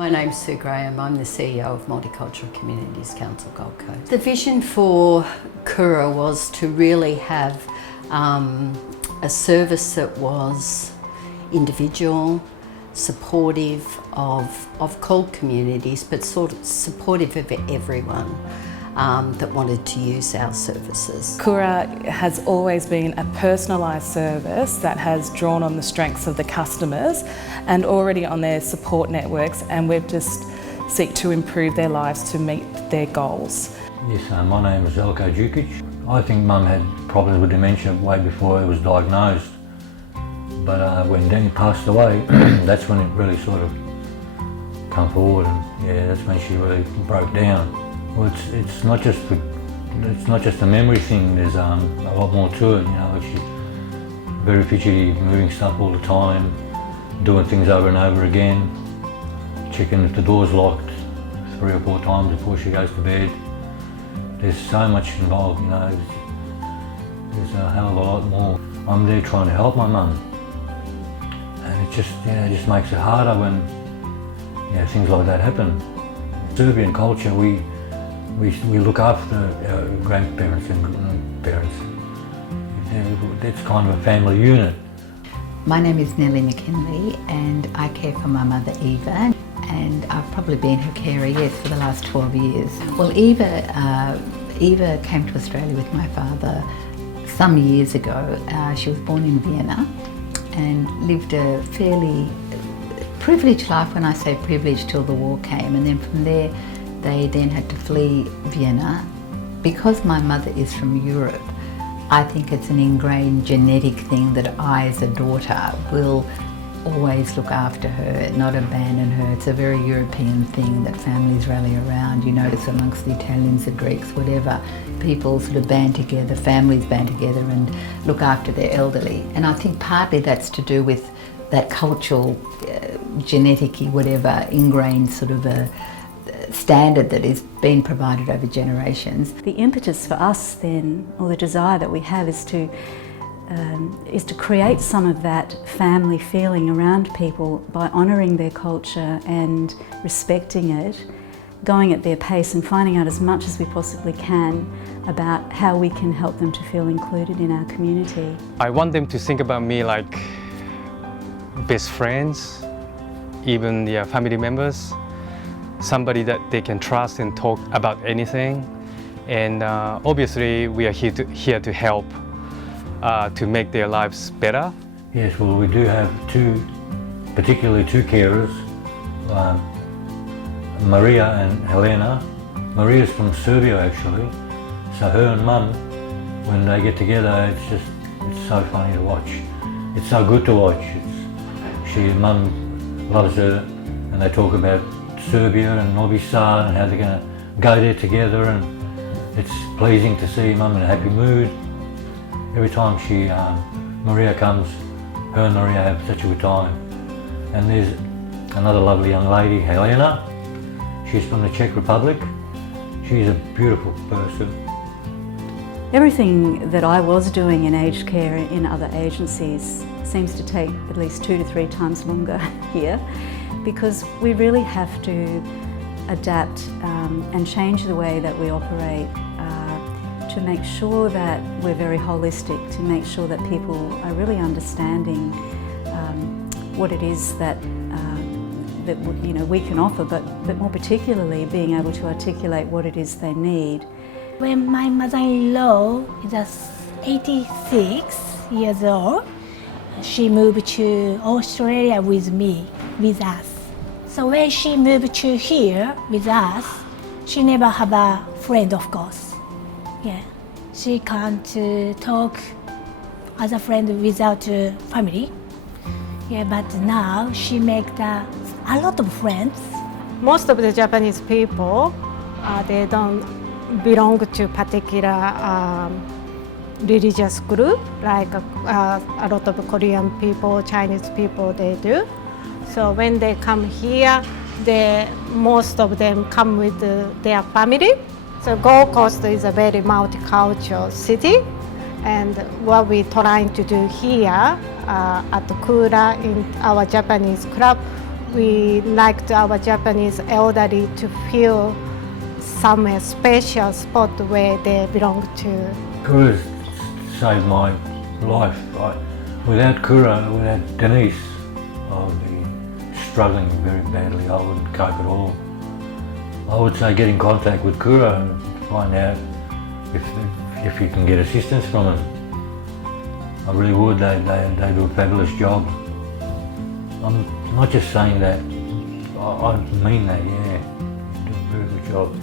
My name's Sue Graham. I'm the CEO of Multicultural Communities Council Gold Coast. The vision for CÜRA was to really have a service that was individual, supportive of CALD communities, but sort of supportive of everyone that wanted to use our services. CÜRA has always been a personalised service that has drawn on the strengths of the customers and already on their support networks, and we've just seek to improve their lives to meet their goals. Yes, my name is Elko Jukic. I think Mum had problems with dementia way before it was diagnosed, but when Danny passed away, that's when it really sort of come forward, and yeah, that's when she really broke down. Well, it's not just a memory thing. There's a lot more to it. You know, she's very fidgety, moving stuff all the time, doing things over and over again, checking if the door's locked 3 or 4 times before she goes to bed. There's so much involved. You know, there's a hell of a lot more. I'm there trying to help my mum, and it just makes it harder when things like that happen. Serbian culture, we look after our grandparents and parents. It's kind of a family unit. My name is Nellie McKinley and I care for my mother Eva, and I've probably been her carer, yes, for the last 12 years. Well, Eva came to Australia with my father some years ago. She was born in Vienna and lived a fairly privileged life. When I say privileged, till the war came, and then from there they then had to flee Vienna. Because my mother is from Europe, I think it's an ingrained genetic thing that I, as a daughter, will always look after her, not abandon her. It's a very European thing that families rally around. You notice amongst the Italians, the Greeks, whatever, people sort of band together, families band together and look after their elderly. And I think partly that's to do with that cultural, genetic-y, whatever, ingrained sort of a standard that is being provided over generations. The impetus for us then, or the desire that we have, is to create some of that family feeling around people by honouring their culture and respecting it, going at their pace and finding out as much as we possibly can about how we can help them to feel included in our community. I want them to think about me like best friends, even their family members, somebody that they can trust and talk about anything. And obviously we are here to help to make their lives better. Yes, well, we do have particularly two carers, Maria and Helena. Maria's from Serbia actually, so her and Mum, when they get together, it's so funny to watch. It's so good to watch. Mum loves her, and they talk about Serbia and Novi Sad and how they're going to go there together, and it's pleasing to see Mum in a happy mood. Every time Maria comes, her and Maria have such a good time. And there's another lovely young lady, Helena. She's from the Czech Republic. She's a beautiful person. Everything that I was doing in aged care in other agencies seems to take at least 2 to 3 times longer here, because we really have to adapt and change the way that we operate to make sure that we're very holistic, to make sure that people are really understanding what it is that we can offer, but more particularly being able to articulate what it is they need. When my mother-in-law is 86 years old, she moved to Australia with us. So when she moved to here with us, she never have a friend, of course. Yeah, she can't talk as a friend without family. Yeah, but now she makes a lot of friends. Most of the Japanese people, they don't belong to particular religious group, like a lot of Korean people, Chinese people, they do. So when they come here, most of them come with their family. So Gold Coast is a very multicultural city, and what we're trying to do here at the CÜRA in our Japanese club, we liked our Japanese elderly to feel somewhere special spot where they belong to. CÜRA's saved my life. Without CÜRA, without Denise, I would be struggling very badly. I wouldn't cope at all. I would say get in contact with CÜRA and find out if you can get assistance from them. I really would. They do a fabulous job. I'm not just saying that, I mean that, yeah. They do a very good job.